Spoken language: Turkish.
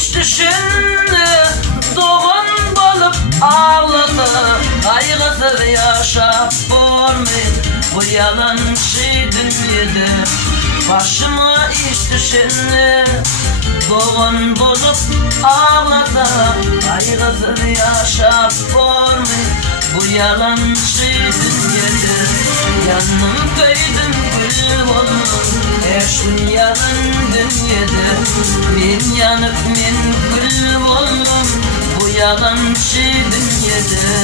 iş düşündü, doğun bolup ağladı. Kaygısız yaşap görmeyin bu yalancı dünyada. Başıma iş düşündü, doğun bolup ağladı. Kaygısız yaşap görmeyin bu yalancı dünyada. Yanım köyüm gül olsun her dünyanın dünyada. Men yanıp men gül oldum bu yalancı dünyada.